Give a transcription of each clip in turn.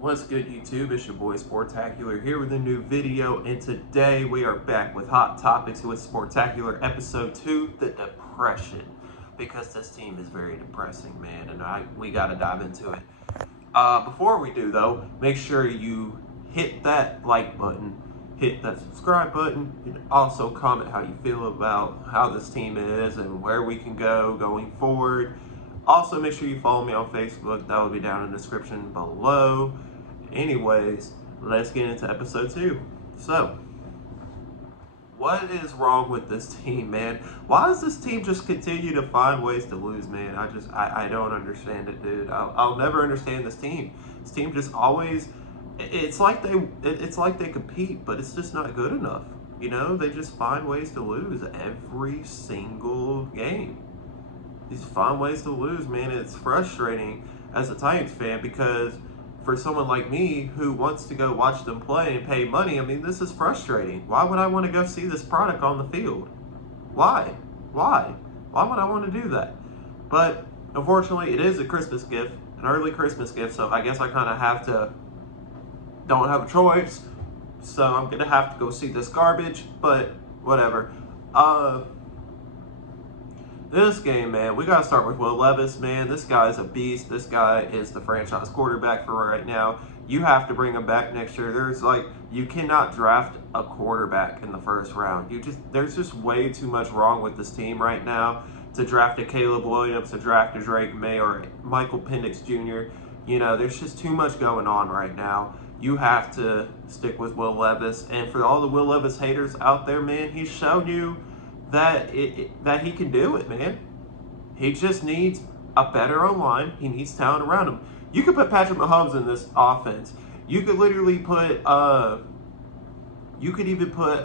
What's good, YouTube? It's your boy Sportacular here with a new video, and today we are back with Hot Topics with Sportacular Episode 2, the depression. Because this team is very depressing, man, and we got to dive into it. Before we do, though, make sure you hit that like button, hit that subscribe button, and also comment how you feel about how this team is and where we can go going forward. Also, make sure you follow me on Facebook. That will be down in the description below. Anyways, let's get into episode 2. So, what is wrong with this team, man? Why does this team just continue to find ways to lose, man? I don't understand it, dude. I'll never understand this team. This team just always, it's like they compete, but it's just not good enough. You know, they just find ways to lose every single game. These find ways to lose, man. It's frustrating as a Titans fan because for someone like me who wants to go watch them play and pay money, I mean, this is frustrating. Why would I want to go see this product on the field? Why? Why would I want to do that? But unfortunately, it is a Christmas gift, an early Christmas gift, so I guess I kind of don't have a choice. So I'm going to have to go see this garbage, but whatever. This game, man, we got to start with Will Levis, man. This guy is a beast. This guy is the franchise quarterback for right now. You have to bring him back next year. You cannot draft a quarterback in the first round. There's just way too much wrong with this team right now to draft a Caleb Williams, to draft a Drake May or Michael Penix Jr. You know, there's just too much going on right now. You have to stick with Will Levis. And for all the Will Levis haters out there, man, he's shown you that he can do it, man. He just needs a better O-line. He needs talent around him. You could put Patrick Mahomes in this offense. You could literally put you could even put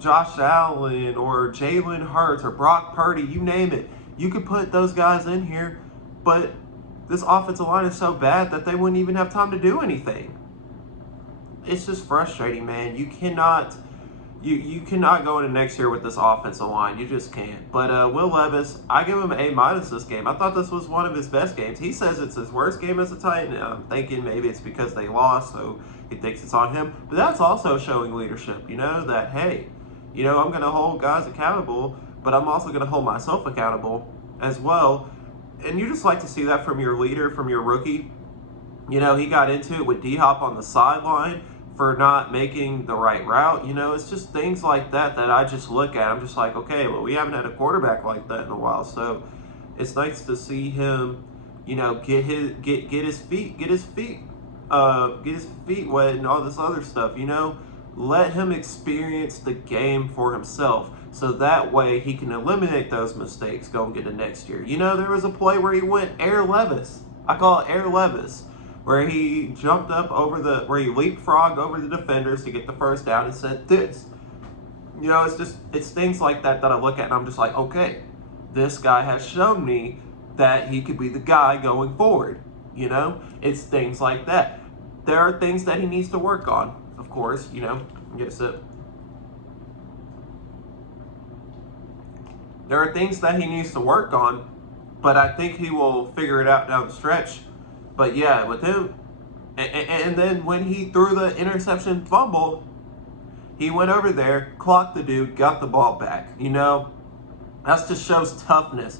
Josh Allen or Jalen Hurts or Brock Purdy, you name it. You could put those guys in here, but this offensive line is so bad that they wouldn't even have time to do anything. It's just frustrating, man. You cannot go into next year with this offensive line. You just can't. But Will Levis, I give him an A- this game. I thought this was one of his best games. He says it's his worst game as a Titan. I'm thinking maybe it's because they lost, so he thinks it's on him. But that's also showing leadership, you know, that, hey, you know, I'm going to hold guys accountable, but I'm also going to hold myself accountable as well. And you just like to see that from your leader, from your rookie. You know, he got into it with D-Hop on the sideline for not making the right route. You know, it's just things like that that I just look at. I'm just like, okay, well, we haven't had a quarterback like that in a while, so it's nice to see him, you know, get his feet wet and all this other stuff. You know, let him experience the game for himself, so that way he can eliminate those mistakes going into next year. You know, there was a play where he went Air Levis. I call it Air Levis, where he jumped up where he leapfrogged over the defenders to get the first down and said this. You know, it's things like that I look at and I'm just like, okay, this guy has shown me that he could be the guy going forward. You know, it's things like that. There are things that he needs to work on, of course, you know, there are things that he needs to work on, but I think he will figure it out down the stretch. But yeah, with him, and then when he threw the interception fumble, he went over there, clocked the dude, got the ball back. You know, that just shows toughness.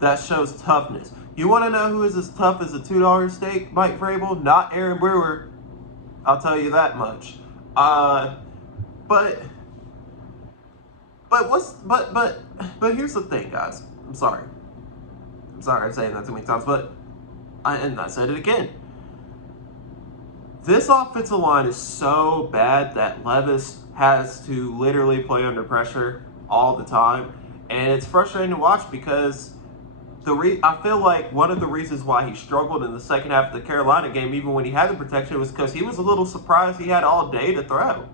That shows toughness. You want to know who is as tough as a $2 steak, Mike Vrabel? Not Aaron Brewer. I'll tell you that much. But here's the thing, guys. I'm sorry I'm saying that too many times, and I said it again. This offensive line is so bad that Levis has to literally play under pressure all the time. And it's frustrating to watch because I feel like one of the reasons why he struggled in the second half of the Carolina game, even when he had the protection, was because he was a little surprised he had all day to throw.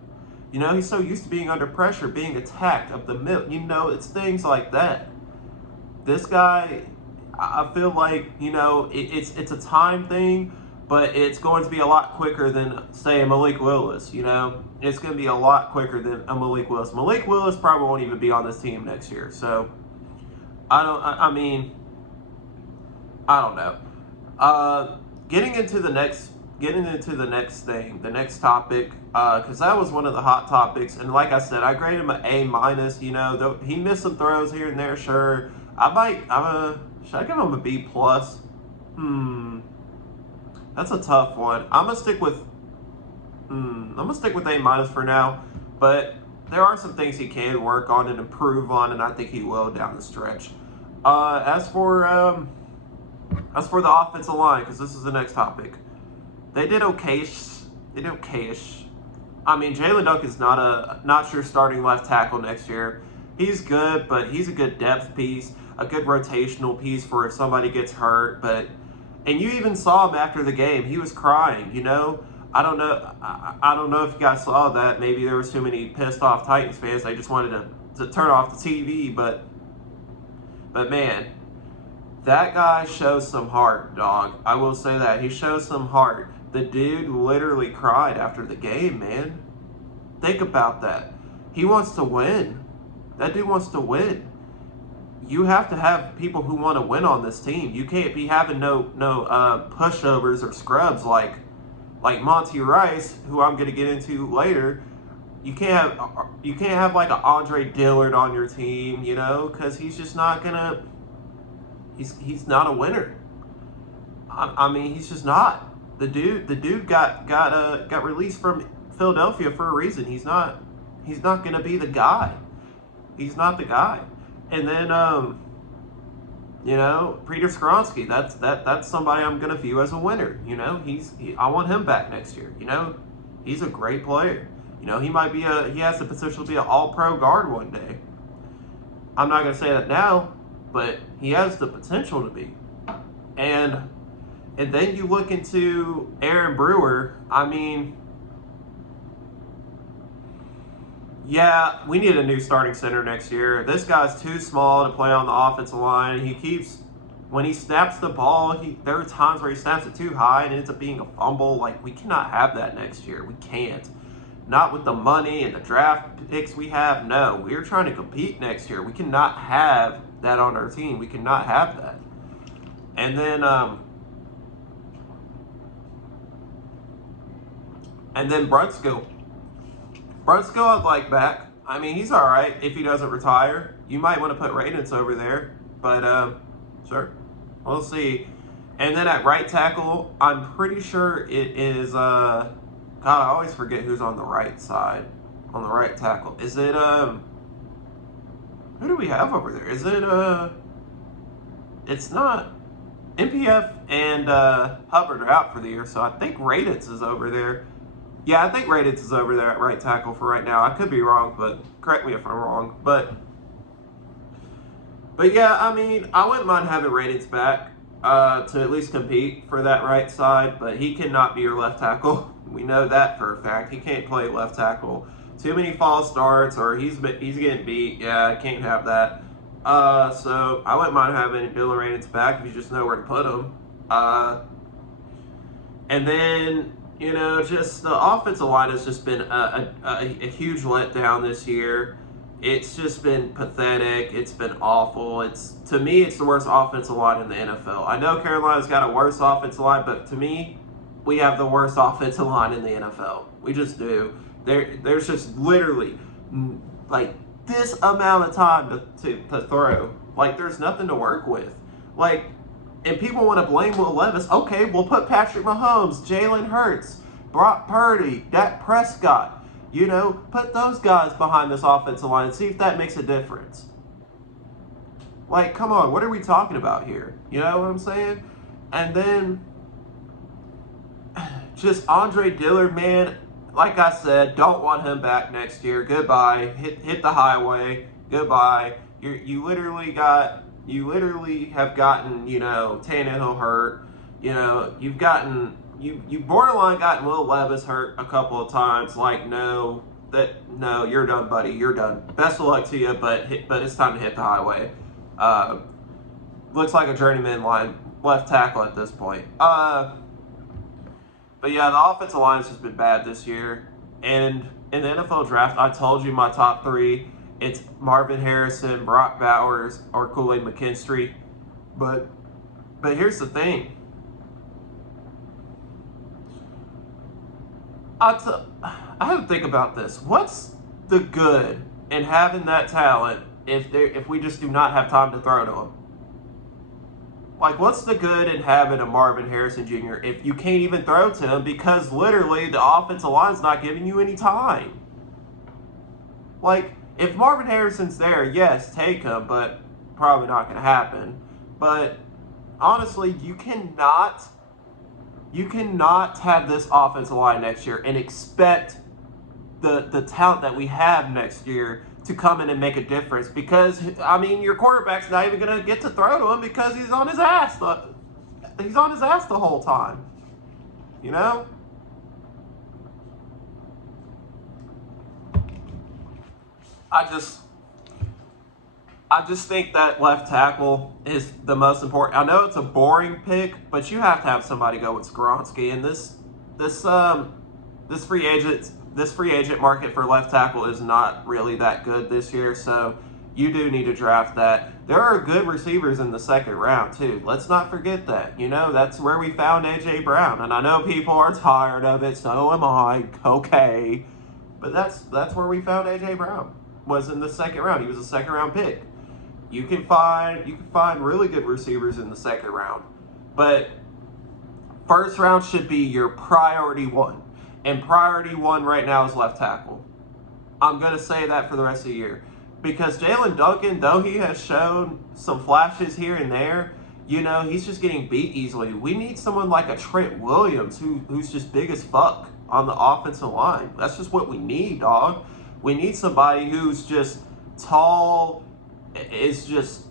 You know, he's so used to being under pressure, being attacked up the middle. You know, it's things like that. This guy, I feel like, you know, it's a time thing, but it's going to be a lot quicker than, say, a Malik Willis, you know? It's going to be a lot quicker than a Malik Willis. Malik Willis probably won't even be on this team next year, so I don't know. getting into the next thing, the next topic, because that was one of the hot topics. And like I said, I grade him an A minus. You know, though he missed some throws here and there. Sure, should I give him a B plus? That's a tough one. I'm gonna stick with A minus for now. But there are some things he can work on and improve on, and I think he will down the stretch. As for the offensive line, because this is the next topic, they did okayish. I mean, Jalen Duncan's not sure starting left tackle next year. He's good, but he's a good depth piece, a good rotational piece for if somebody gets hurt. And you even saw him after the game. He was crying, you know. I don't know if you guys saw that. Maybe there was too many pissed off Titans fans. They just wanted to turn off the TV. But man, that guy shows some heart, dog. I will say that. He shows some heart. The dude literally cried after the game, man. Think about that. He wants to win. That dude wants to win. You have to have people who want to win on this team. You can't be having no pushovers or scrubs like Monty Rice, who I'm going to get into later. You can't have like an Andre Dillard on your team, you know, because he's just not gonna. He's not a winner. I mean, he's just not. The dude got released from Philadelphia for a reason. He's not going to be the guy. He's not the guy. And then you know, Peter Skronsky, that's somebody I'm going to view as a winner. You know, I want him back next year. You know, he's a great player. You know, he has the potential to be an all-pro guard one day. I'm not going to say that now, but he has the potential to be. And then you look into Aaron Brewer. I mean, yeah, we need a new starting center next year. This guy's too small to play on the offensive line. When he snaps the ball, there are times where he snaps it too high and it ends up being a fumble. Like, we cannot have that next year. We can't. Not with the money and the draft picks we have. No, we're trying to compete next year. We cannot have that on our team. We cannot have that. And then Brunskill. Brunskill I'd like back. I mean, he's all right if he doesn't retire. You might want to put Radens over there, but sure, we'll see. And then at right tackle, I'm pretty sure it is. God, I always forget who's on the right side, on the right tackle. Is it who do we have over there? Is it It's not. MPF and Hubbard are out for the year, so I think Radens is over there. Yeah, I think Radens is over there at right tackle for right now. I could be wrong, but correct me if I'm wrong. But yeah, I mean, I wouldn't mind having Radens back to at least compete for that right side, but he cannot be your left tackle. We know that for a fact. He can't play left tackle. Too many false starts, or he's getting beat. Yeah, I can't have that. So I wouldn't mind having Dylan Radens back if you just know where to put him. And then, you know, just the offensive line has just been a huge letdown this year. It's just been pathetic. It's been awful. To me, it's the worst offensive line in the NFL. I know Carolina's got a worse offensive line, but to me, we have the worst offensive line in the NFL. We just do. There's just literally like this amount of time to throw. Like, there's nothing to work with. Like, and people want to blame Will Levis. Okay, we'll put Patrick Mahomes, Jalen Hurts, Brock Purdy, Dak Prescott. You know, put those guys behind this offensive line and see if that makes a difference. Like, come on, what are we talking about here? You know what I'm saying? And then just Andre Dillard, man, like I said, don't want him back next year. Goodbye. Hit the highway. Goodbye. You literally have gotten, you know, Tannehill hurt. You know, you borderline gotten Will Levis hurt a couple of times. Like, no, you're done, buddy. You're done. Best of luck to you, but it's time to hit the highway. Looks like a journeyman left tackle at this point. But yeah, the offensive line has just been bad this year. And in the NFL draft, I told you my top three. It's Marvin Harrison, Brock Bowers, or Kool-Aid McKinstry. But here's the thing. I have to think about this. What's the good in having that talent if we just do not have time to throw to him? Like, what's the good in having a Marvin Harrison Jr. if you can't even throw to him because literally the offensive line's not giving you any time? Like, if Marvin Harrison's there, yes, take him, but probably not going to happen. But honestly, you cannot have this offensive line next year and expect the talent that we have next year to come in and make a difference, because I mean your quarterback's not even going to get to throw to him because he's on his ass. He's on his ass the whole time. You know? I just think that left tackle is the most important. I know it's a boring pick, but you have to have somebody go with Skoronski, and this free agent market for left tackle is not really that good this year, so you do need to draft that. There are good receivers in the second round too. Let's not forget that. You know, that's where we found AJ Brown, and I know people are tired of it. So am I. Okay, but that's where we found AJ Brown, was in the second round. He was a second round pick. You can find really good receivers in the second round, but first round should be your priority one. And priority one right now is left tackle. I'm going to say that for the rest of the year. Because Jalen Duncan, though he has shown some flashes here and there, you know, he's just getting beat easily. We need someone like a Trent Williams who's just big as fuck on the offensive line. That's just what we need, dog. We need somebody who's just tall, is just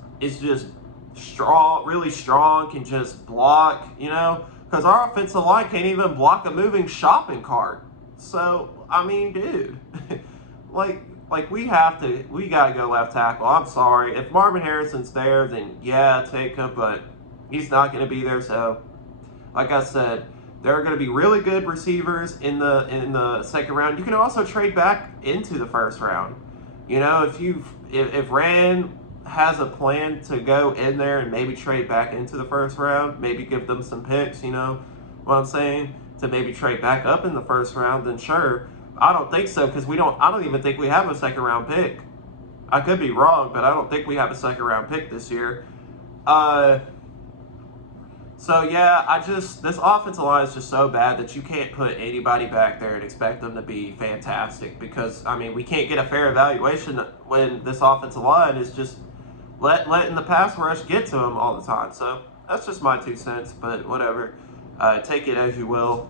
strong, really strong, can just block, you know. Because our offensive line can't even block a moving shopping cart. So, I mean, dude, like we gotta go left tackle. I'm sorry. If Marvin Harrison's there, then yeah, take him, but he's not going to be there. So, like I said, there are going to be really good receivers in the second round. You can also trade back into the first round. You know, if Rand has a plan to go in there and maybe trade back into the first round, maybe give them some picks, you know what I'm saying, to maybe trade back up in the first round, then sure. I don't think so, because I don't even think we have a second round pick. I could be wrong, but I don't think we have a second round pick this year. So yeah, this offensive line is just so bad that you can't put anybody back there and expect them to be fantastic, because I mean we can't get a fair evaluation when this offensive line is just letting the pass rush get to them all the time. So that's just my 2 cents, but whatever. Take it as you will.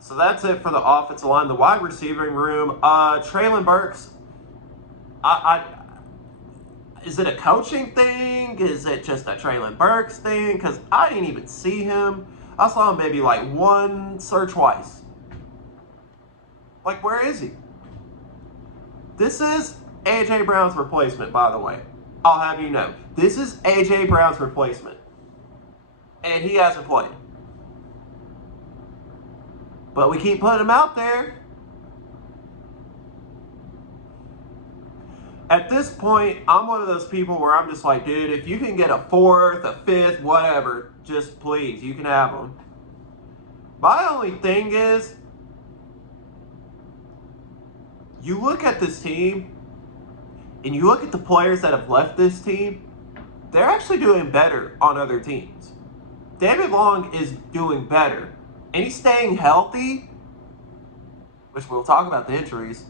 So that's it for the offensive line. The wide receiving room, Traylon Burks, is it a coaching thing? Is it just a Traylon Burks thing? Because I didn't even see him. I saw him maybe like once or twice. Like, where is he? This is AJ Brown's replacement, by the way. I'll have you know. This is AJ Brown's replacement. And he hasn't played. But we keep putting him out there. At this point, I'm one of those people where I'm just like, dude, if you can get a 4th, a 5th, whatever, just please, you can have them. My only thing is, you look at this team, and you look at the players that have left this team, they're actually doing better on other teams. David Long is doing better. And he's staying healthy, which we'll talk about the injuries.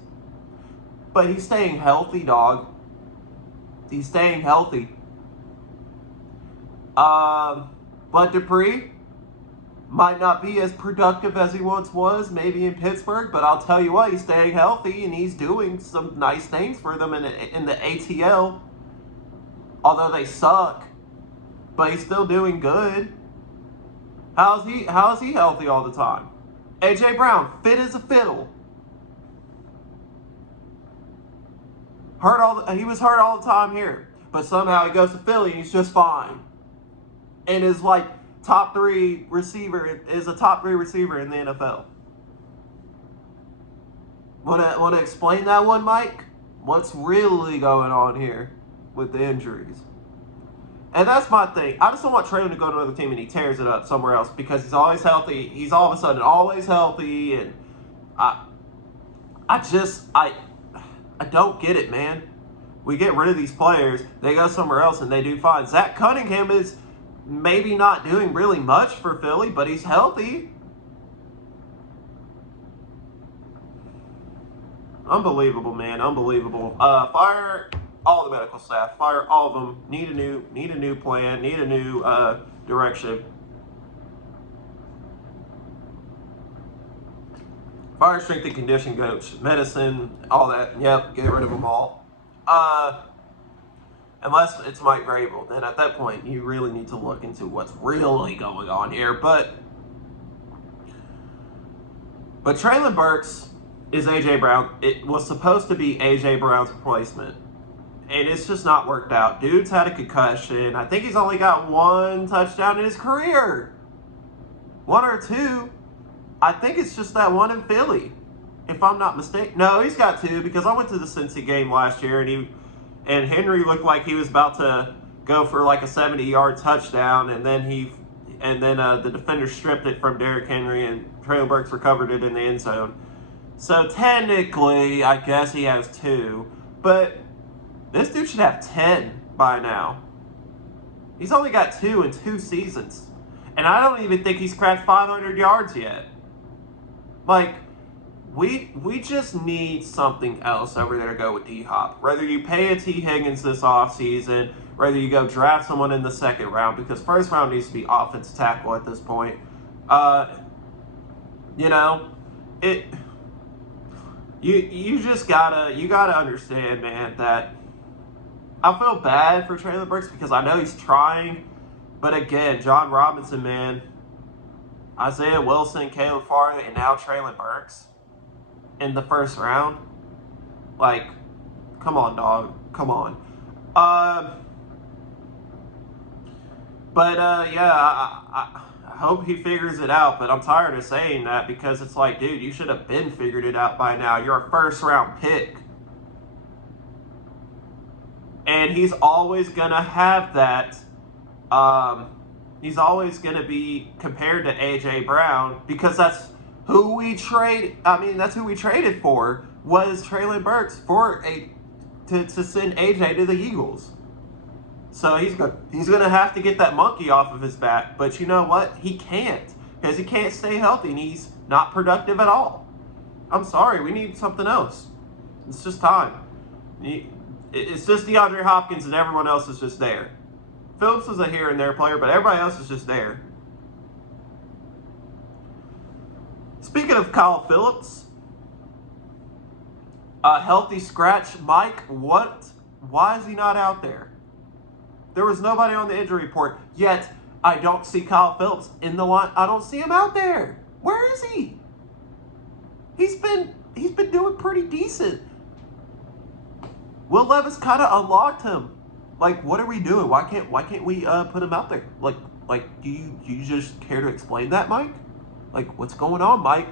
But he's staying healthy, dog. He's staying healthy. Bud Dupree might not be as productive as he once was, maybe in Pittsburgh, but I'll tell you what, he's staying healthy and he's doing some nice things for them in the ATL. Although they suck, but he's still doing good. How is he healthy all the time? AJ Brown, fit as a fiddle. He was hurt all the time here, but somehow he goes to Philly and he's just fine. And is like a top 3 receiver in the NFL. Wanna explain that one, Mike? What's really going on here with the injuries? And that's my thing. I just don't want Traylon to go to another team and he tears it up somewhere else because he's always healthy. He's all of a sudden always healthy, and I don't get it, man. We get rid of these players, they go somewhere else and they do fine. Zach Cunningham is maybe not doing really much for Philly, but he's healthy. Unbelievable, man. Unbelievable. Fire all the medical staff. Fire all of them. Need a new plan. Need a new direction. Fire strength and condition coach, medicine, all that. Yep, get rid of them all. Unless it's Mike Vrabel, then at that point you really need to look into what's really going on here. But Traylon Burks is A.J. Brown. It was supposed to be A.J. Brown's replacement, and it's just not worked out. Dude's had a concussion. I think he's only got 1 touchdown in his career. 1 or 2. I think it's just that one in Philly, if I'm not mistaken. No, he's got 2 because I went to the Cincy game last year, and Henry looked like he was about to go for like a 70-yard touchdown, and then the defender stripped it from Derrick Henry, and Traylon Burks recovered it in the end zone. So technically, I guess he has 2, but this dude should have 10 by now. He's only got 2 in 2 seasons, and I don't even think he's cracked 500 yards yet. Like, we just need something else over there to go with D-Hop. Whether you pay a T. Higgins this offseason, whether you go draft someone in the 2nd round, because first round needs to be offensive tackle at this point. You just gotta understand, man, that I feel bad for Traylon Burks because I know he's trying, but again, John Robinson, man, Isaiah Wilson, Caleb Farley, and now Traylon Burks in the 1st round. Like, come on, dog. Come on. I hope he figures it out, but I'm tired of saying that because it's like, dude, you should have been figured it out by now. You're a 1st round pick. And he's always going to have that. He's always going to be compared to A.J. Brown because that's who we traded for, was Traylon Burks to send A.J. to the Eagles. So he's going to have to get that monkey off of his back. But you know what? He can't, because he can't stay healthy and he's not productive at all. I'm sorry. We need something else. It's just time. It's just DeAndre Hopkins and everyone else is just there. Phillips is a here and there player, but everybody else is just there. Speaking of Kyle Phillips, a healthy scratch. Mike, why is he not out there? There was nobody on the injury report, yet I don't see Kyle Phillips in the line. I don't see him out there. Where is he? He's been doing pretty decent. Will Levis kind of unlocked him. Like, what are we doing? Why can't we put him out there? Like, do you just care to explain that, Mike? Like, what's going on, Mike?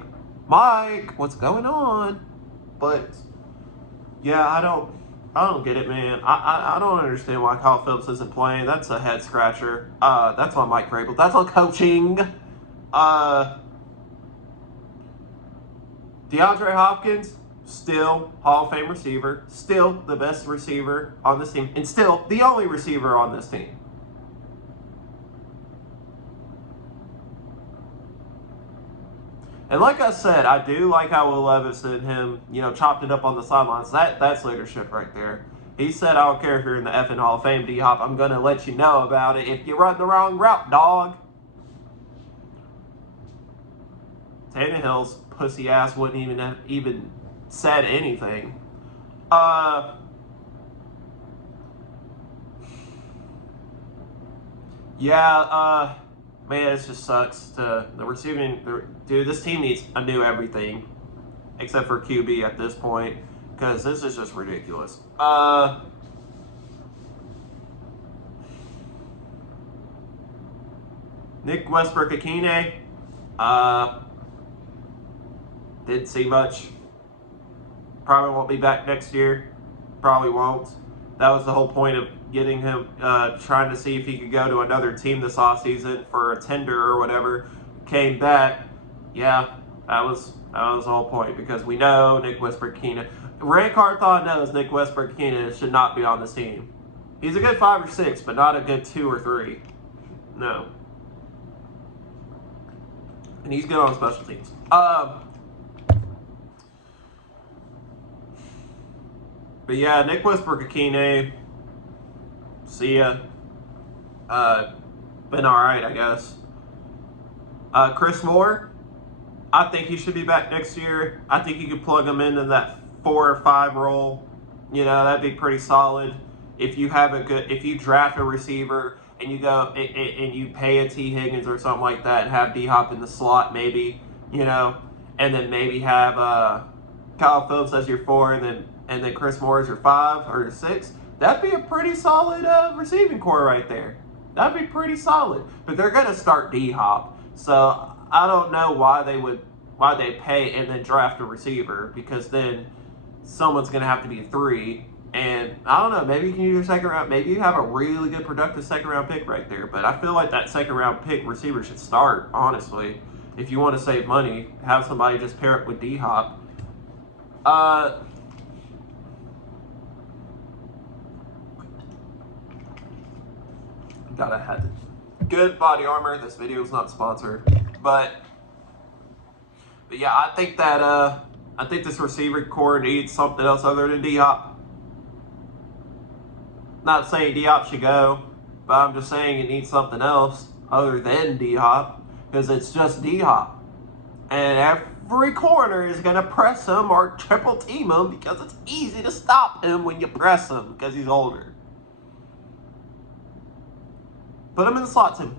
Mike, what's going on? But yeah, I don't get it, man. I don't understand why Kyle Phillips isn't playing. That's a head scratcher. That's on Mike Vrabel. That's on coaching. DeAndre Hopkins, still Hall of Fame receiver, still the best receiver on this team, and still the only receiver on this team. And like I said, I do like how Will Levis and him, chopped it up on the sidelines. That's leadership right there. He said, I don't care if you're in the effing Hall of Fame, D-Hop. I'm going to let you know about it if you run the wrong route, dog. Tannehill's pussy ass wouldn't even said anything. Man, it just sucks. The receiving, dude, this team needs a new everything, except for QB at this point, because this is just ridiculous. Nick Westbrook-Akine, didn't see much. Probably won't be back next year. Probably won't. That was the whole point of getting him, trying to see if he could go to another team this offseason for a tender or whatever, came back. Yeah, that was the whole point, because we know Nick Westbrook-Keenan. Ray Carthon knows Nick Westbrook-Keenan should not be on this team. He's a good 5 or 6, but not a good 2 or 3. No. And he's good on special teams. But yeah, Nick Westbrook-Akine, see ya. Been alright, I guess. Chris Moore, I think he should be back next year. I think you could plug him into that 4 or 5 role. You know, that'd be pretty solid. If you draft a receiver and you go and you pay a T. Higgins or something like that and have D-Hop in the slot, maybe, you know, and then maybe have Kyle Phillips as your 4 and then Chris Moore as your 5 or your 6, that'd be a pretty solid receiving core right there. That'd be pretty solid. But they're going to start D-Hop. So I don't know why they pay and then draft a receiver, because then someone's going to have to be 3. And I don't know, maybe you can use your second round. Maybe you have a really good productive second round pick right there. But I feel like that second round pick receiver should start, honestly. If you want to save money, have somebody just pair up with D-Hop. God, I had good body armor. This video is not sponsored, but yeah, I think this receiver core needs something else other than D-Hop. Not saying D-Hop should go, but I'm just saying it needs something else other than D-Hop, because it's just D-Hop, and every corner is gonna press him or triple team him, because it's easy to stop him when you press him because he's older. Put him in the slot too.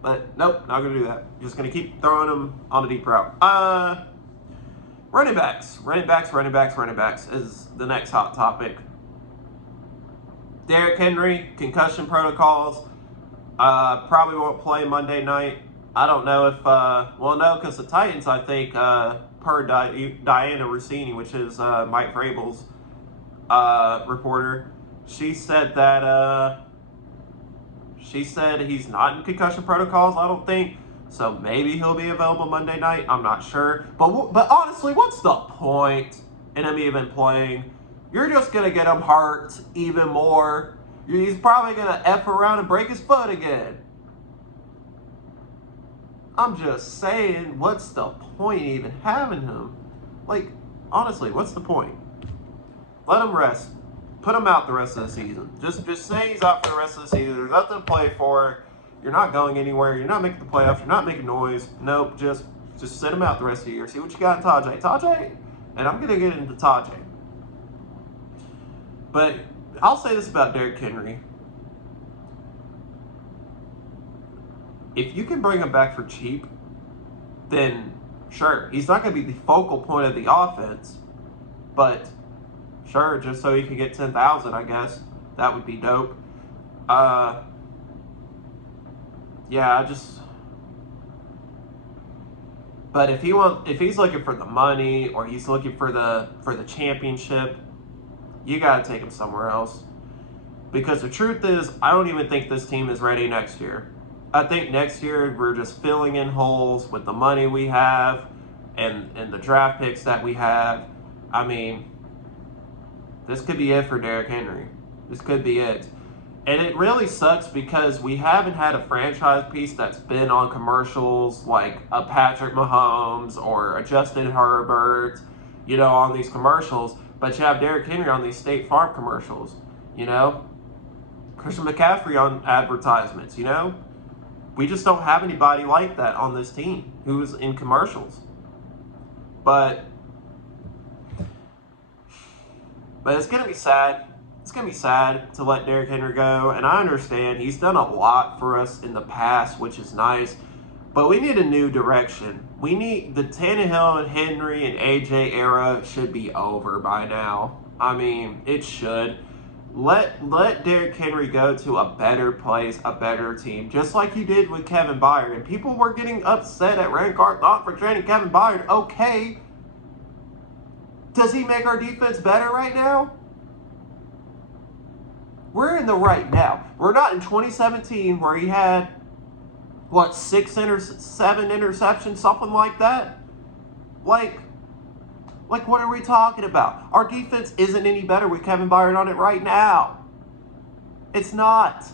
But nope, not going to do that. Just going to keep throwing him on a deep route. Running backs is the next hot topic. Derrick Henry, concussion protocols. Probably won't play Monday night. I don't know if, no, because the Titans, I think, per Diana Rossini, which is Mike Vrabel's reporter, she said that, he's not in concussion protocols, I don't think. So maybe he'll be available Monday night. I'm not sure. But honestly, what's the point in him even playing? You're just going to get him hurt even more. He's probably going to F around and break his foot again. I'm just saying, what's the point even having him? Like, honestly, what's the point? Let him rest. Put him out the rest of the season. Just say he's out for the rest of the season. There's nothing to play for. You're not going anywhere. You're not making the playoffs. You're not making noise. Nope. Just sit him out the rest of the year. See what you got in Tajay. And I'm going to get into Tajay. But I'll say this about Derrick Henry. If you can bring him back for cheap, then sure. He's not going to be the focal point of the offense. But sure, just so he can get 10,000, I guess. That would be dope. But if he's looking for the money, or he's looking for the championship, you gotta take him somewhere else. Because the truth is, I don't even think this team is ready next year. I think next year we're just filling in holes with the money we have and the draft picks that we have. I mean, this could be it for Derrick Henry. This could be it. And it really sucks because we haven't had a franchise piece that's been on commercials like a Patrick Mahomes or a Justin Herbert, on these commercials. But you have Derrick Henry on these State Farm commercials, Christian McCaffrey on advertisements, We just don't have anybody like that on this team who's in commercials. But it's going to be sad. It's going to be sad to let Derrick Henry go. And I understand he's done a lot for us in the past, which is nice. But we need a new direction. We need the Tannehill and Henry and AJ era should be over by now. I mean, it should. Let Derrick Henry go to a better place, a better team, just like you did with Kevin Byard. And people were getting upset at Randy Carthon for trading Kevin Byard. Okay. Does he make our defense better right now? We're in the right now. We're not in 2017 where he had, what, 7 interceptions, something like that? Like, what are we talking about? Our defense isn't any better with Kevin Byard on it right now. It's not.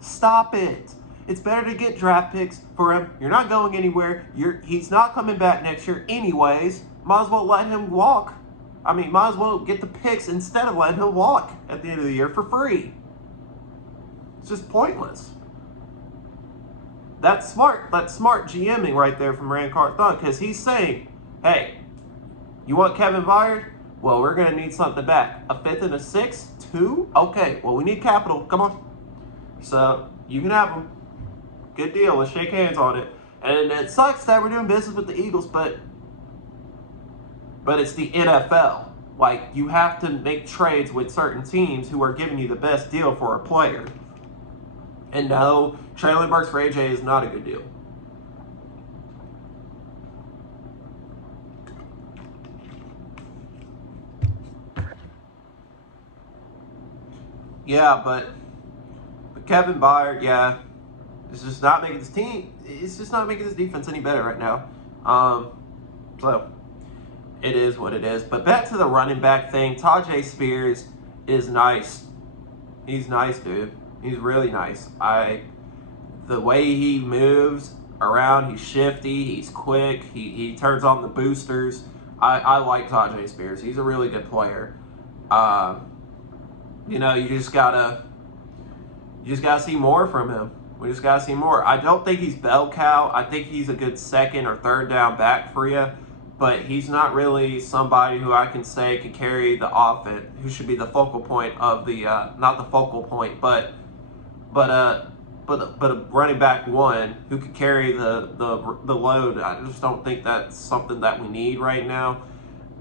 Stop it. It's better to get draft picks for him. You're not going anywhere. He's not coming back next year anyways. Might as well let him walk. I mean, might as well get the picks instead of letting him walk at the end of the year for free. It's just pointless. That's smart. That's smart GMing right there from Rand Carthon, because he's saying, hey, you want Kevin Byard? Well, we're going to need something back. A 5th and a 6th? 2? Okay, well, we need capital. Come on. So, you can have them. Good deal. Let's shake hands on it. And it sucks that we're doing business with the Eagles, but it's the NFL. Like, you have to make trades with certain teams who are giving you the best deal for a player. And no, Traylon Burks for AJ is not a good deal. Yeah, but Kevin Byard, yeah, it's just not making this team. It's just not making this defense any better right now. So it is what it is. But back to the running back thing. Tajay Spears is nice. He's nice, dude. He's really nice. The way he moves around, he's shifty. He's quick. He turns on the boosters. I like Tajay Spears. He's a really good player. You know, you just gotta see more from him. We just gotta see more. I don't think he's bell cow. I think he's a good second or third down back for you, but he's not really somebody who I can say can carry the offense, who should be the focal point of the not the focal point, but a running back one who could carry the load. I just don't think that's something that we need right now.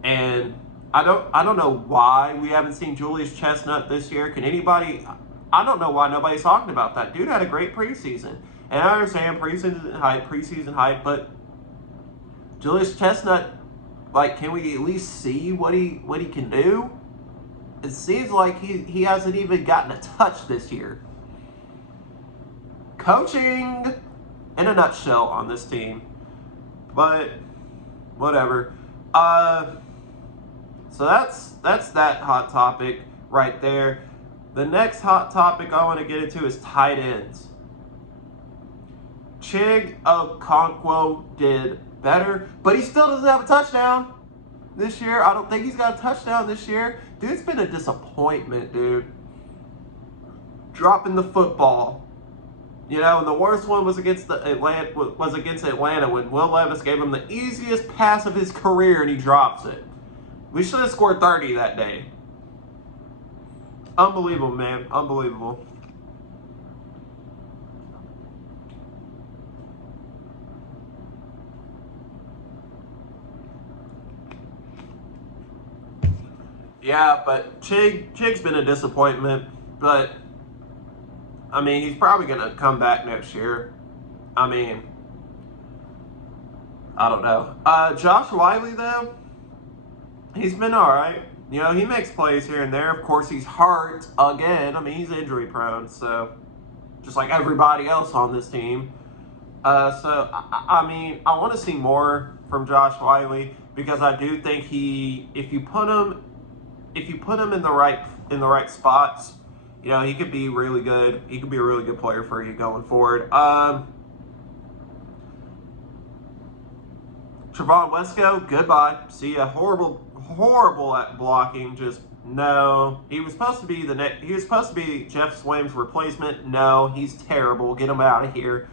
And I don't know why we haven't seen Julius Chestnut this year. Can anybody? I don't know why nobody's talking about that. Dude had a great preseason, and I understand preseason hype, but Julius Chestnut, like, can we at least see what he can do? It seems like he hasn't even gotten a touch this year. Coaching in a nutshell on this team, but whatever. So that's that hot topic right there. The next hot topic I want to get into is tight ends. Chig Okonkwo did better, but he still doesn't have a touchdown this year. I don't think he's got a touchdown this year. Dude's been a disappointment, dude. Dropping the football. You know, and the worst one was against Atlanta when Will Levis gave him the easiest pass of his career and he drops it. We should have scored 30 that day. Unbelievable, man. Unbelievable. Yeah, but Chig's been a disappointment, but I mean, he's probably going to come back next year. I mean, I don't know. Josh Wiley, though, he's been all right. You know, he makes plays here and there. Of course, he's hurt again. I mean, he's injury prone, so just like everybody else on this team. I mean, I want to see more from Josh Wiley because I do think if you put him in the right spots, you know, he could be really good. He could be a really good player for you going forward. Trevon Wesco, goodbye. See ya. Horrible at blocking. Just no. He was supposed to be Jeff Swaim's replacement. No, he's terrible. Get him out of here.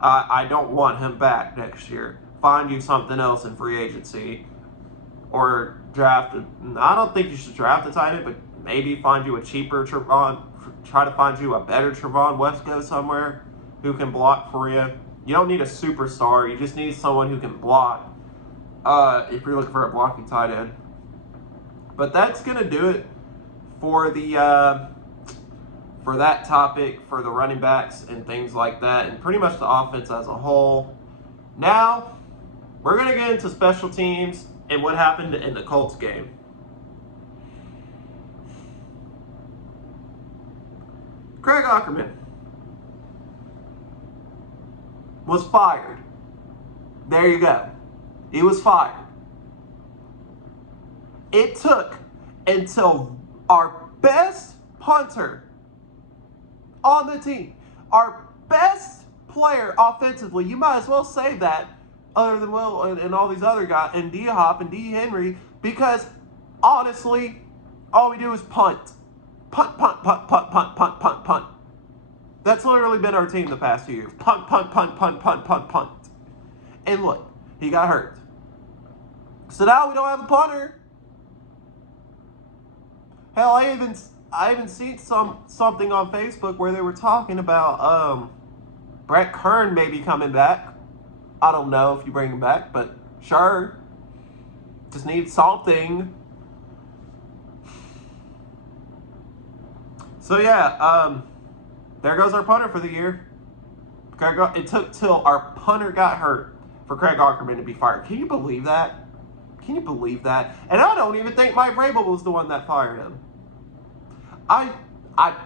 I don't want him back next year. Find you something else in free agency, or draft. I don't think you should draft a tight end, but maybe find you a cheaper Trevon. Try to find you a better Trevon Wesco somewhere who can block for you. You don't need a superstar. You just need someone who can block. If you're looking for a blocking tight end. But that's gonna do it for that topic, for the running backs and things like that, and pretty much the offense as a whole. Now we're gonna get into special teams and what happened in the Colts game. Craig Ackerman was fired. There you go. He was fired. It took until our best punter on the team, our best player offensively, you might as well say that, other than Will and all these other guys, and D Hop and D Henry, because honestly, all we do is punt. Punt, punt, punt, punt, punt, punt, punt, punt. That's literally been our team the past few years. Punt, punt, punt, punt, punt, punt, punt. And look, he got hurt. So now we don't have a punter. Hell, I even seen something on Facebook where they were talking about Brett Kern maybe coming back. I don't know if you bring him back, but sure. Just need something. So yeah, there goes our punter for the year. It took till our punter got hurt for Craig Ackerman to be fired. Can you believe that? Can you believe that? And I don't even think Mike Vrabel was the one that fired him. I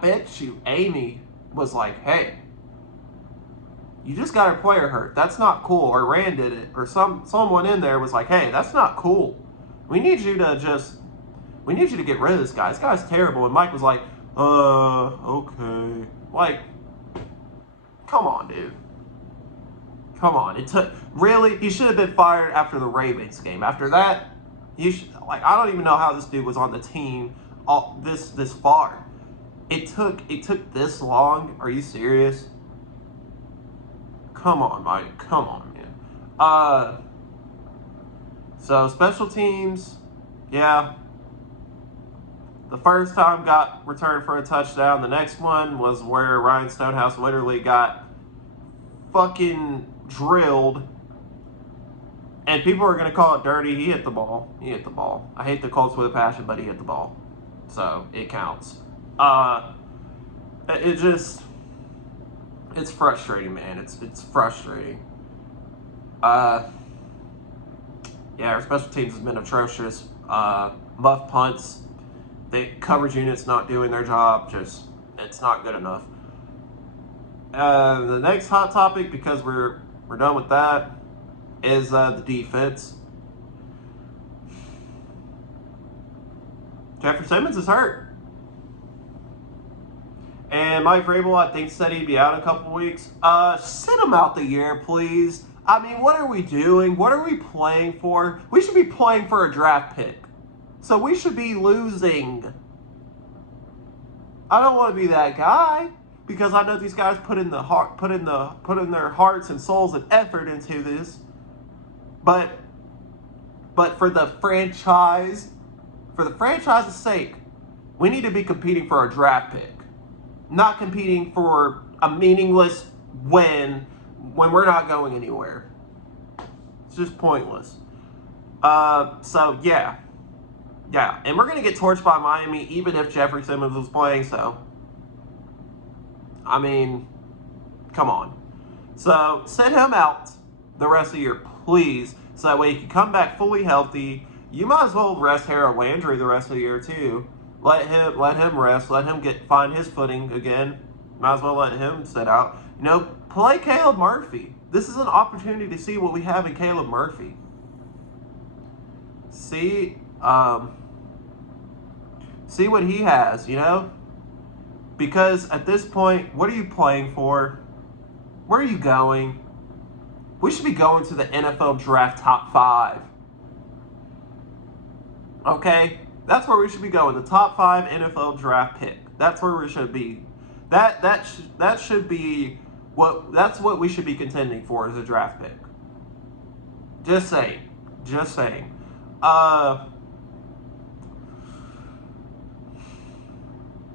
bet you Amy was like, hey, you just got a player hurt. That's not cool. Or Rand did it. Or someone in there was like, hey, that's not cool. We need you to get rid of this guy. This guy's terrible. And Mike was like, okay. Like, come on, dude. Come on. Really, he should have been fired after the Ravens game. After that, I don't even know how this dude was on the team this far. It took this long. Are you serious? Come on, Mike. Come on, man. So special teams, yeah. The first time got returned for a touchdown. The next one was where Ryan Stonehouse literally got fucking drilled. And people are going to call it dirty. He hit the ball. He hit the ball. I hate the Colts with a passion, but he hit the ball. So, it counts. It's frustrating, man. It's frustrating. Yeah, our special teams has been atrocious. Muff punts. The coverage unit's not doing their job. It's not good enough. The next hot topic, because we're done with that, is the defense. Jeffrey Simmons is hurt. And Mike Vrabel, I think, said he'd be out in a couple weeks. Sit him out the year, please. I mean, what are we doing? What are we playing for? We should be playing for a draft pick. So we should be losing. I don't want to be that guy, because I know these guys put in their hearts and souls and effort into this. But for the franchise's sake, we need to be competing for a draft pick, not competing for a meaningless win when we're not going anywhere. It's just pointless. So yeah, and we're gonna get torched by Miami, even if Jeffrey Simmons was playing. So, I mean, come on. So send him out the rest of the year, please, so that way he can come back fully healthy. You might as well rest Harold Landry the rest of the year too. Let him rest. Let him find his footing again. Might as well let him sit out. Play Caleb Murphy. This is an opportunity to see what we have in Caleb Murphy. See what he has, Because at this point, what are you playing for? Where are you going? We should be going to the NFL draft top 5. Okay? That's where we should be going. The top 5 NFL draft pick. That's where we should be. That should be that's what we should be contending for as a draft pick. Just saying.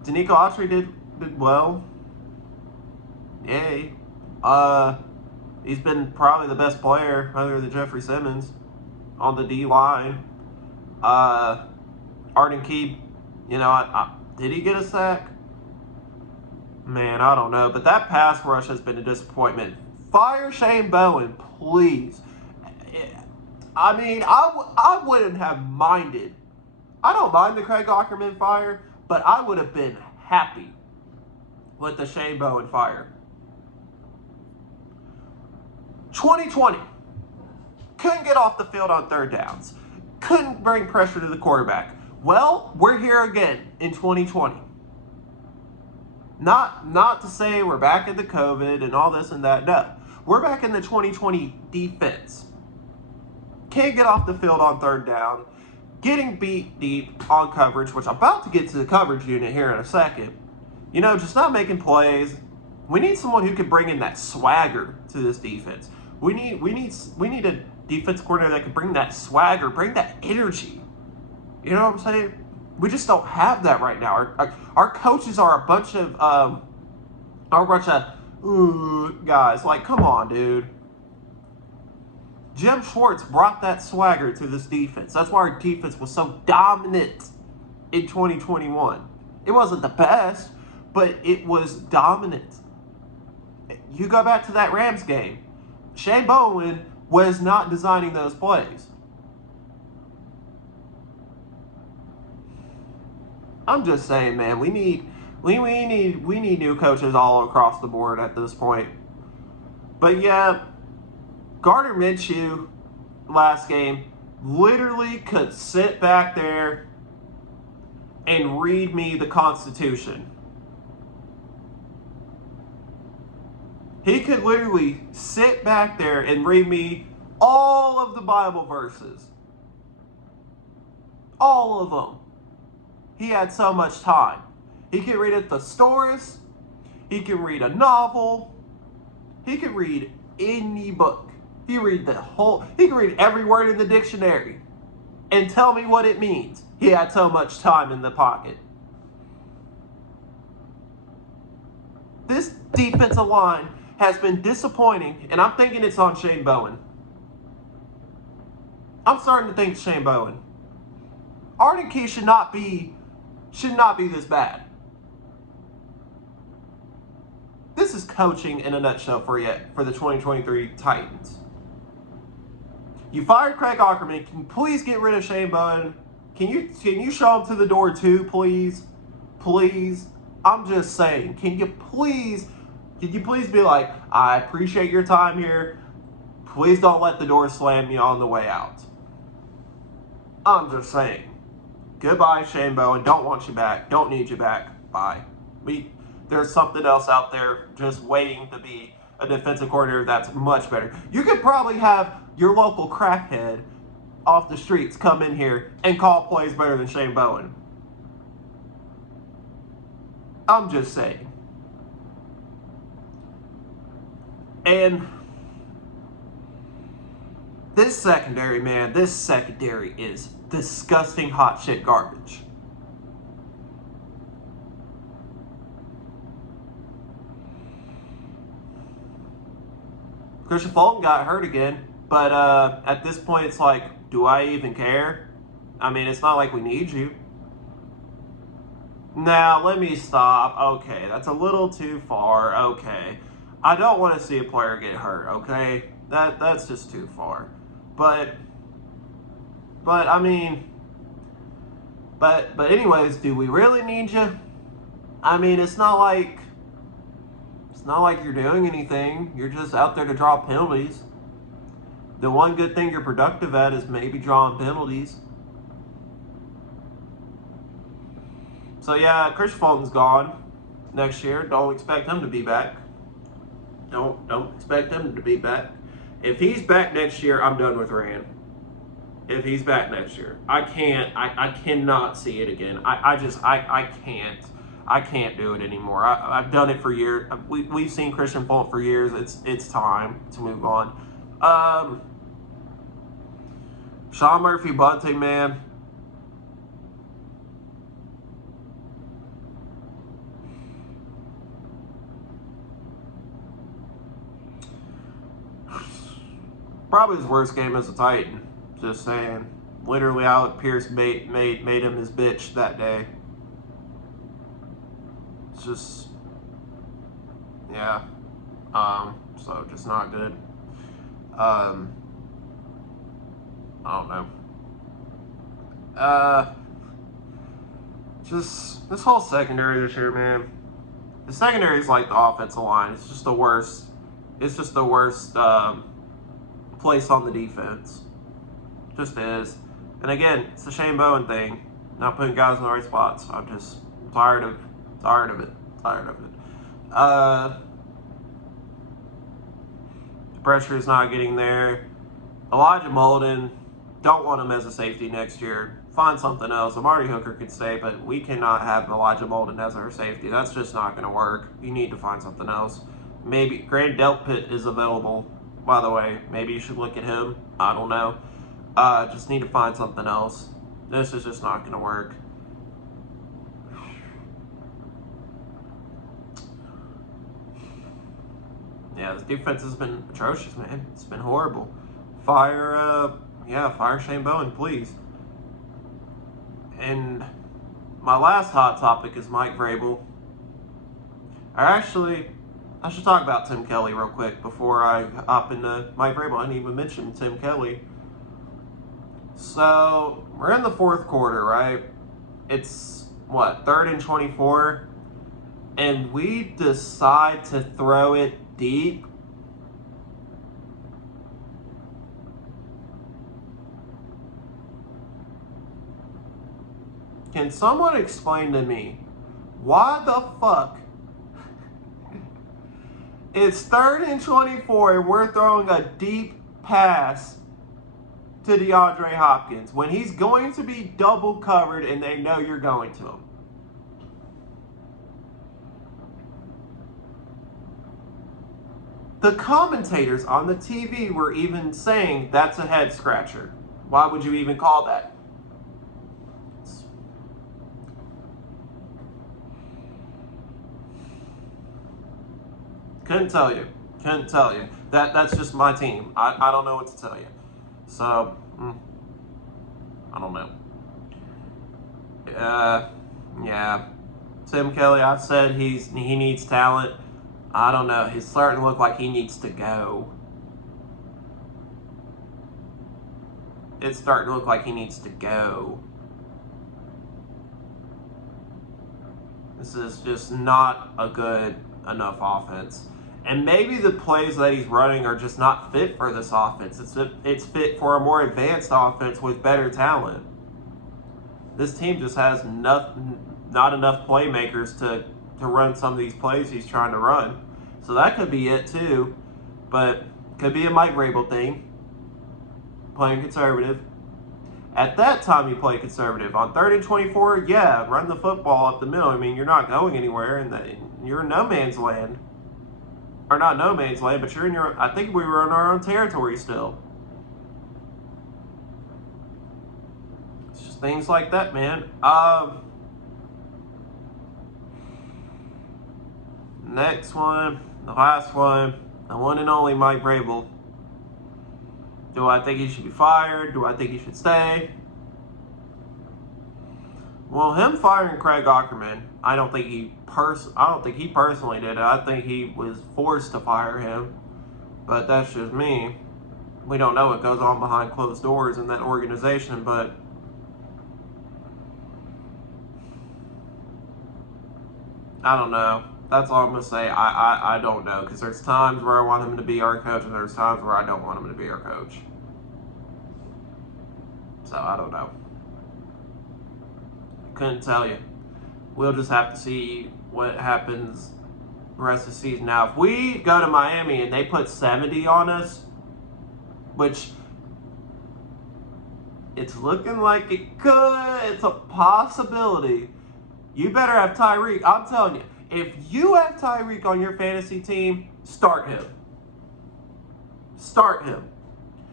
Danico Autry did well. Yay. He's been probably the best player other than Jeffrey Simmons on the D line. Arden Key, did he get a sack? Man, I don't know. But that pass rush has been a disappointment. Fire Shane Bowen, please. I mean, I wouldn't have minded. I don't mind the Craig Ackerman fire, but I would have been happy with the Shane Bowen fire. 2020, couldn't get off the field on third downs. Couldn't bring pressure to the quarterback. Well, we're here again in 2020. Not to say we're back in the COVID and all this and that. No, we're back in the 2020 defense. Can't get off the field on third down. Getting beat deep on coverage, which I'm about to get to the coverage unit here in a second. You know, just not making plays. We need someone who can bring in that swagger to this defense. We need a defense coordinator that can bring that swagger, bring that energy. You know what I'm saying? We just don't have that right now. Our coaches are a bunch of guys. Like, come on, dude. Jim Schwartz brought that swagger to this defense. That's why our defense was so dominant in 2021. It wasn't the best, but it was dominant. You go back to that Rams game. Shane Bowen was not designing those plays. I'm just saying, man, we need new coaches all across the board at this point. But yeah, Gardner Minshew last game literally could sit back there and read me the Constitution. He could literally sit back there and read me all of the Bible verses. All of them. He had so much time. He could read a thesaurus. He could read a novel. He could read any book. He could read every word in the dictionary and tell me what it means. He had so much time in the pocket. This defensive line has been disappointing, and I'm thinking it's on Shane Bowen. I'm starting to think Shane Bowen. Arden Key should not be this bad. This is coaching in a nutshell for the 2023 Titans. You fired Craig Ackerman. Can you please get rid of Shane Bowen? Can you show him to the door too, please? Please. I'm just saying. Can you please be like, I appreciate your time here. Please don't let the door slam you on the way out. I'm just saying. Goodbye, Shane Bowen. Don't want you back. Don't need you back. Bye. There's something else out there just waiting to be a defensive coordinator that's much better. You could probably have your local crackhead off the streets come in here and call plays better than Shane Bowen. I'm just saying. And this secondary, man, is disgusting hot shit garbage. Christian Fulton got hurt again, but at this point it's like, do I even care? I mean, it's not like we need you. Now, let me stop. Okay, that's a little too far. Okay. I don't want to see a player get hurt, okay? That's just too far. But I mean, but anyways, do we really need you? I mean, it's not like you're doing anything. You're just out there to draw penalties. The one good thing you're productive at is maybe drawing penalties. So yeah, Chris Fulton's gone next year. Don't expect him to be back. Don't expect him to be back. If he's back next year, I'm done with Rand. If he's back next year, I cannot see it again. I can't do it anymore. I've done it for years. We've seen Christian Fulton for years. It's time to move on. Sean Murphy Bunting, man. Probably his worst game as a Titan. Just saying. Literally, Alec Pierce made him his bitch that day. It's just, yeah. So just not good. I don't know. Just this whole secondary this year, man. The secondary is like the offensive line. It's just the worst. It's just the worst place on the defense. Just is. And again, it's the Shane Bowen thing. Not putting guys in the right spots. I'm just tired of it. The pressure is not getting there. Elijah Molden, don't want him as a safety next year. Find something else. Amari Hooker could stay, but we cannot have Elijah Molden as our safety. That's just not going to work. You need to find something else. Maybe Grant Delpit is available, by the way. Maybe you should look at him. I don't know. Just need to find something else. This is just not going to work. Yeah, this defense has been atrocious, man. It's been horrible. Fire Shane Bowen, please. And my last hot topic is Mike Vrabel. I should talk about Tim Kelly real quick before I hop into Mike Vrabel. I didn't even mention Tim Kelly. So, we're in the fourth quarter, right? It's, 3rd and 24? And we decide to throw it deep. Can someone explain to me why the fuck it's 3rd and 24 and we're throwing a deep pass to DeAndre Hopkins when he's going to be double covered and they know you're going to him? The commentators on the TV were even saying that's a head scratcher. Why would you even call that? Couldn't tell you. That's just my team. I don't know what to tell you. So, I don't know. Yeah. Tim Kelly, I've said he needs talent. I don't know. He's starting to look like he needs to go. It's starting to look like he needs to go. This is just not a good enough offense. And maybe the plays that he's running are just not fit for this offense. It's fit for a more advanced offense with better talent. This team just has not enough playmakers to run some of these plays he's trying to run. So that could be it too. But could be a Mike Vrabel thing. Playing conservative. At that time, you play conservative. On 3rd and 24, yeah, run the football up the middle. I mean, you're not going anywhere, and you're in no man's land. Or not no man's land, but you're in your. I think we were in our own territory still. It's just things like that, man. Next one, the last one, the one and only Mike Vrabel. Do I think he should be fired? Do I think he should stay? Well, him firing Craig Aukerman, I don't think he personally did it. I think he was forced to fire him. But that's just me. We don't know what goes on behind closed doors in that organization, but I don't know. That's all I'm going to say. I don't know, because there's times where I want him to be our coach, and there's times where I don't want him to be our coach. So, I don't know. Couldn't tell you. We'll just have to see what happens the rest of the season. Now, if we go to Miami and they put 70 on us, which it's looking like it could, it's a possibility. You better have Tyreek. I'm telling you, if you have Tyreek on your fantasy team, start him. Start him.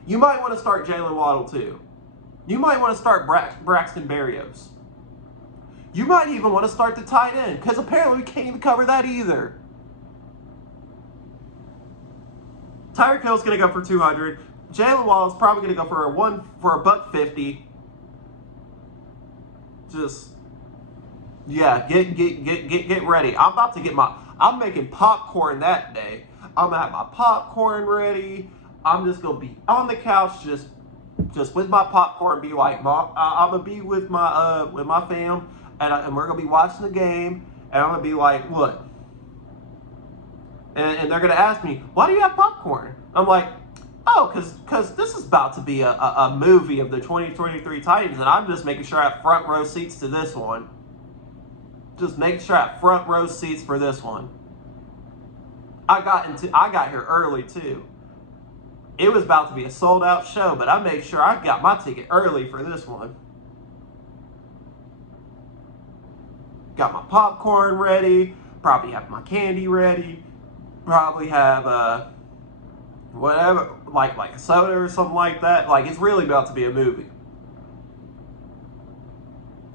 You might want to start Jalen Waddle too. You might want to start Braxton Berrios. You might even want to start the tight end, because apparently we can't even cover that either. Tyreek Hill's going to go for 200. Jalen Waddle's probably going to go for a $150. Just, yeah, get ready. I'm making popcorn that day. I'm going to have my popcorn ready. I'm just going to be on the couch just with my popcorn, be like, Mom, I'm going to be with my fam. And we're going to be watching the game, and I'm going to be like, look, and they're going to ask me, why do you have popcorn? I'm like, oh, because this is about to be a movie of the 2023 Titans, and I'm just making sure I have front row seats to this one. Just making sure I have front row seats for this one. I got here early too. It was about to be a sold out show, but I made sure I got my ticket early for this one. Got my popcorn ready. Probably have my candy ready. Probably have whatever, like a soda or something like that. Like, it's really about to be a movie.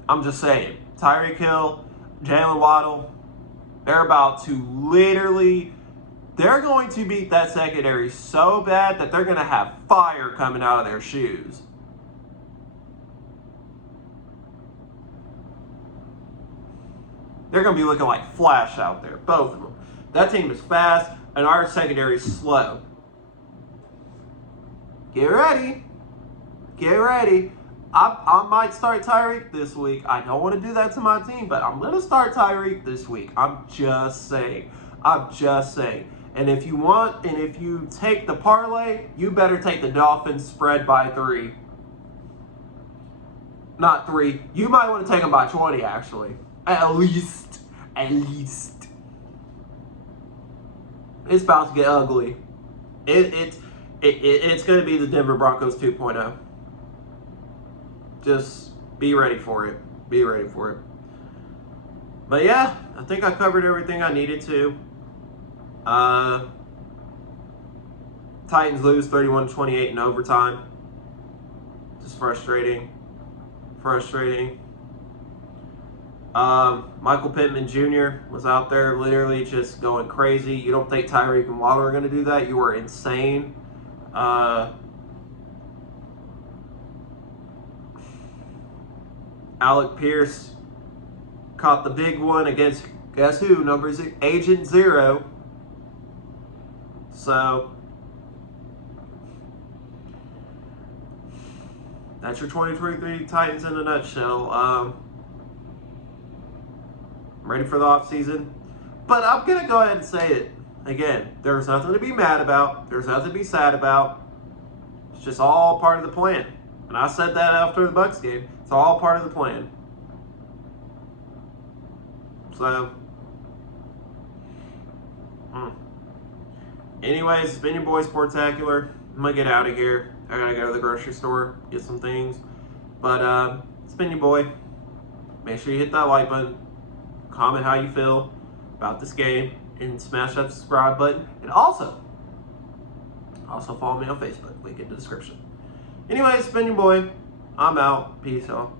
I'm just saying. Tyreek Hill, Jalen Waddle, they're about to literally, they're going to beat that secondary so bad that they're going to have fire coming out of their shoes. They're going to be looking like Flash out there, both of them. That team is fast, and our secondary is slow. Get ready. Get ready. I might start Tyreek this week. I don't want to do that to my team, but I'm going to start Tyreek this week. I'm just saying. I'm just saying. And if you take the parlay, you better take the Dolphins spread by 3. Not 3. You might want to take them by 20, actually. At least. It's about to get ugly. It's going to be the Denver Broncos 2.0. Just be ready for it. Be ready for it. But yeah, I think I covered everything I needed to. Titans lose 31-28 in overtime. Just frustrating. Michael Pittman Jr. was out there literally just going crazy. You don't think Tyreek and Waddle are going to do that? You are insane. Alec Pierce caught the big one against, guess who? Agent Zero. So, that's your 2023 Titans in a nutshell. I'm ready for the offseason. But I'm going to go ahead and say it. Again, there's nothing to be mad about. There's nothing to be sad about. It's just all part of the plan. And I said that after the Bucs game. It's all part of the plan. So, anyways, it's been your boy Sportacular. I'm going to get out of here. I got to go to the grocery store, get some things. But it's been your boy. Make sure you hit that like button. Comment how you feel about this game. And smash that subscribe button. And also follow me on Facebook. Link in the description. Anyways, it's been your boy. I'm out. Peace, y'all.